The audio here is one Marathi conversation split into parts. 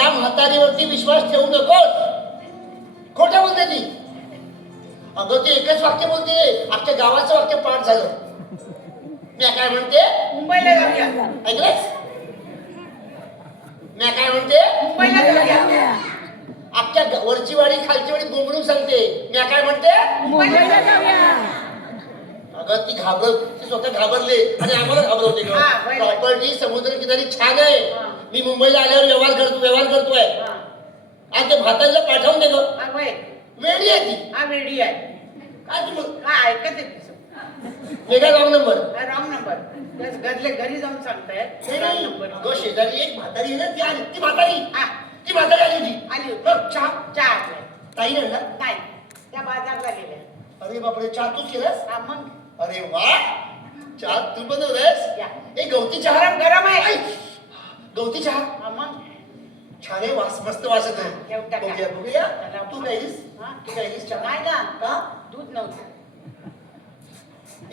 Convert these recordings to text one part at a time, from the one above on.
त्या म्हातारीवरती विश्वास ठेवू नकोस. खोटं बोलते ती. अगं ती एकच वाक्य बोलते, अख्ख्या गावाचं वाक्य पाठ झालं. मी काय म्हणते, मुंबईला जाऊया. ऐकलंस? मी काय म्हणते, मुंबईला जाऊया. अख्ख्या वरची वाडी खालची वाडी बोंबडून सांगते. मी काय म्हणते, मुंबईला जाऊया. अगं ती ती स्वतः घाबरले आणि आम्हाला घाबरवते. प्रॉपर्टी समुद्र किनारी छान आहे. मी मुंबईला आल्यावर व्यवहार करतोय आणि ते म्हातारीला पाठवून दे गं. वेडी आहे ती. हा वेडी आहे. काय तू काय ऐकत आहे वेगळा रॉंग नंबर. Wrong number. घरी जाऊन सांगताय रॉंग नंबर. अगं शेजारी एक म्हातारी आहे ना, ती आली. ती म्हातारी आली होती. आली बघ चहा चहा ताई ना. नाही त्या बाजारला गेल्या. अरे बापरे, चहा तूच केलास? हा मग. अरे वा, चहा तू बनवलंस? एक गवती चहा. गरम आहे. गवती चहा. हा मग. छान आहे, वास मस्त वास येतोय. बघूया. तू काहीस? तू काहीस चहा? नाही ना. का? दूध नव्हतं.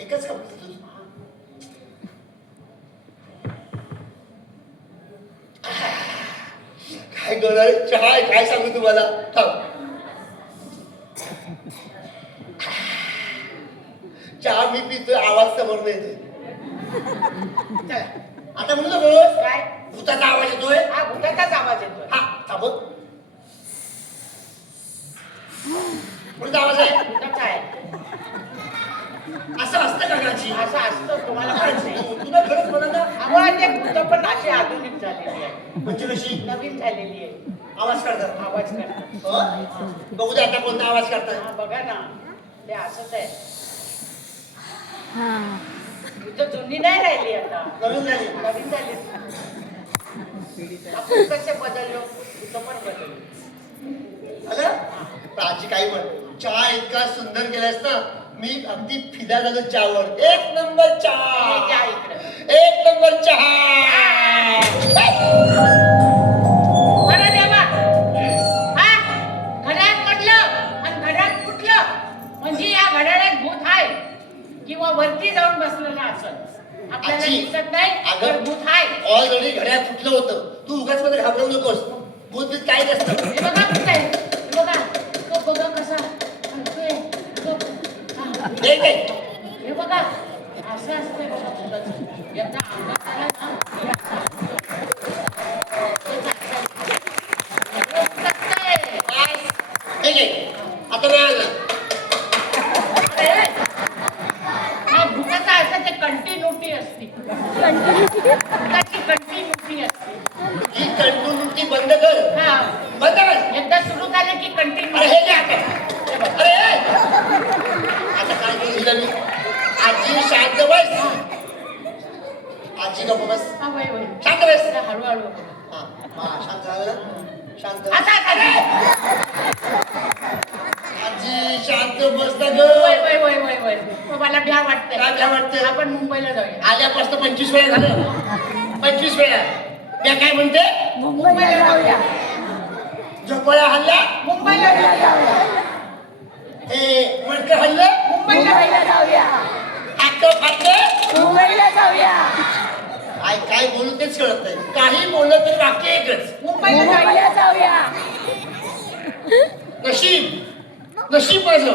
एकच कप दूध. काय गरज चहा आहे, काय सांगू तुम्हाला. चहा मी पितोय, आवाज समोर नाही येतोय. आता म्हणतो बोस काय भूताचा आवाज येतोय. हा भूताचाच आवाज येतोय. हा थांबव. कोणता आवाज आहे? भूताचा आहे. असं असतं का गाची? असं असतं तुम्हाला कळत नाही. तुला खरंच म्हणा ना. आवाज ते भूत पण अशी आधुनिक झालेली आहे. म्हणजे कशी? नवीन झालेली आहे. आवाज करतात. आवाज करतात. बघू दे आता कोणता आवाज करताय. हा बघा ना, ते असंच आहे. इथं जुनी नाही राहिली आता, नवीन झाली. नवीन झाली. आपण कसे बदललो, इथं पण बदललो. आजी काही म्हण, चहा इतका सुंदर केलास ना, मी अगदी फिदा झालो चहावर. एक नंबर चहा. एक नंबर चहा. अरे देवा, हा घड्याळ पडलं आणि घड्याळ फुटलं म्हणजे या घड्याळात भूत आहे किंवा वरती जाऊन बसलेलं असं आपल्याला दिसत नाही. अगं भूत आहे. ऑलरेडी घड्याळ फुटलं होतं. तू उगाच मध्ये घाबरवू नकोस. भूत बीत काही नसतं. हे बघा कुठे आहे, हे बघा तो बघा कसा हलतोय. हे बघा असं असतंय बघा भूताचं. एकदा अंगात आला ना आता नाही आलं. भूताचा असं ते कंटिन्युटी असते. भूताची कंटिन्युटी असते. ही कंटिन्युटी बंद कर. हा बंद कर. एकदा सुरू झालं की कंटिन्यू. अरे हे घ्या आता. अरे आता काय केलं मी? आजी शांत बस. आजी गप्प बस. शांत बस. हळूहळू शांत झालं. शांत. आजी शांत बस ना ग. मला भ्या वाटतंय. काय भ्या वाटतंय? आपण मुंबईला जाऊया. आल्यापासून 25 वेळा झालं. 25 वेळा. त्या काय म्हणते, मुंबईला जाऊया. झोपाळा हल्ला मुंबईला जाऊया. हे मडकं हल्लं मुंबईला जाऊया. अक्क फाटलं मुंबईला जाऊया. काय बोलू तेच कळत नाही. काही बोललं तरी वाक्य एकच, मुंबईला जाऊया. नशीब माझं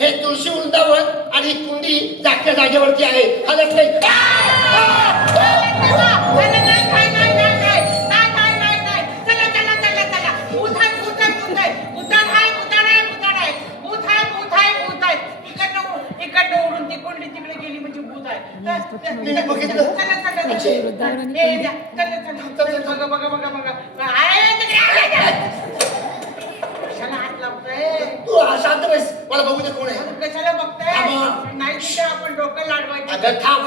हे तुळशी वृंदावन आणि कुंडी जागच्या जागेवरती आहे. हलत नाही. तिकडे गेली म्हणजे भूत आहे. मी बघितलं. कशाला हात लावतोय? तू शांत बस. मला बघू दे कोण आहे. कशाला बघताय? नाही तिथे आपण डोकं लाडवायचं. अगं थांब.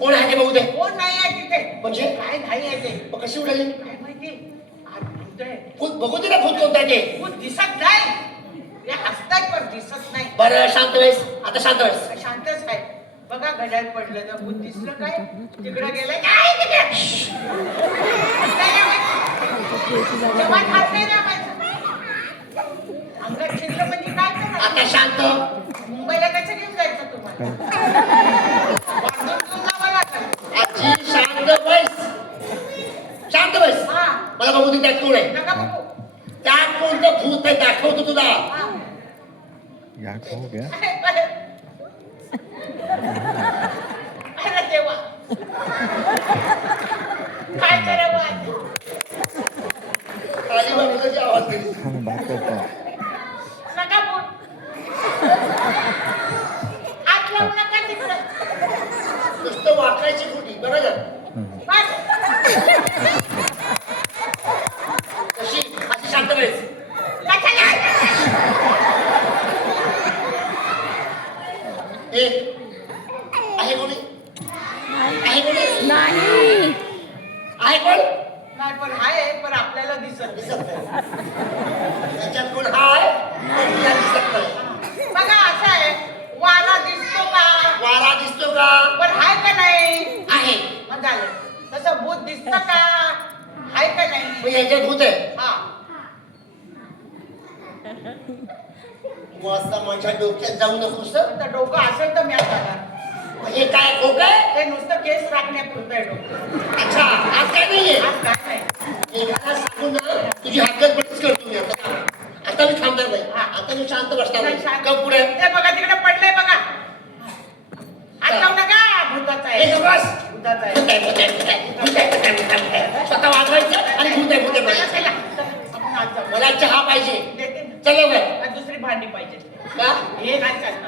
कोण आहे ते बघू दे. कोण नाही आहे तिथे. म्हणजे काय घाई आहे ते? मग कशी उडाली? काय माहिती? आज भूत आहे. भूत बघू दे ना. भूत कोणता आहे ते. भूत दिसत नाही. हे हसतात पण दिसत नाही. बरं शांत बस. आता शांत बस. शांतच आहे. बघा घड्याळ पडलं तर भूत दिसलं काय? तिकडे गेलंय काय तिकडे? जमात हात नाही लावायचा. अंगात शिरलं म्हणजे काय करायचं? आता शांत. मुंबईला कसं घेऊन जायचं तुम्हाला? बांधून घेऊन जावं लागेल. आजी शांत बस. शांत बस. हा मला बघू दे. त्यात कोण आहे नका बघू. त्यात कोणतं भूत आहे दाखवतो तुला हा. या खाऊ घ्या अरे देवा काय करावं आता? खाली बाजूची आवाज केली दाखवतो नका बोल. हात लावू नका तिकडं. नुसतं वाकायची कुठी बरं का बस. कशी अशी शांत राहायची कशाला? ए आहे कोणी आहे कोणी नाही आहे कोण नाही पण आहे पण आपल्याला दिसत दिसत नाही त्याच्यात कोण हाय पण तुला दिसत नाही बघा असं आहे वारा दिसतो का वारा दिसतो का पण हाय का नाही आहे मग झालं तसं भूत दिसतं का हाय का नाही मग याच्यात भूत आहे हा मस्त माझ्या डोक्यात जाऊ नकोस तर डोकं असेल तर मी आता हे काय खोक आहे ते नुसतं केस राखण्यापुरतं आहे डोकं अच्छा आज काय नाहीये आज काय नाही एखादा सांगून ना तुझी हक्कत बंदच करतो मी आता मी थांबणार नाही आता मी शांत बसणार नाही का पुढे ते बघा तिकडे पडलंय बघा हात लावू नका भूताचा हे आहे गं बस. भूताचा आहे भूत आहे, भूत आहे, भूत आहे, भूत आहे, भूत आहे, भूत आहे, भूत आहे. स्वतः वाजवायचं आणि भूत आहे, भूत आहे चला, म्हणायचं. चला. आपण आज जाऊ. मला चहा पाहिजे देते ना. चल लवकर आणि दुसरी भांडी पाहिजे का हे नाही चालणार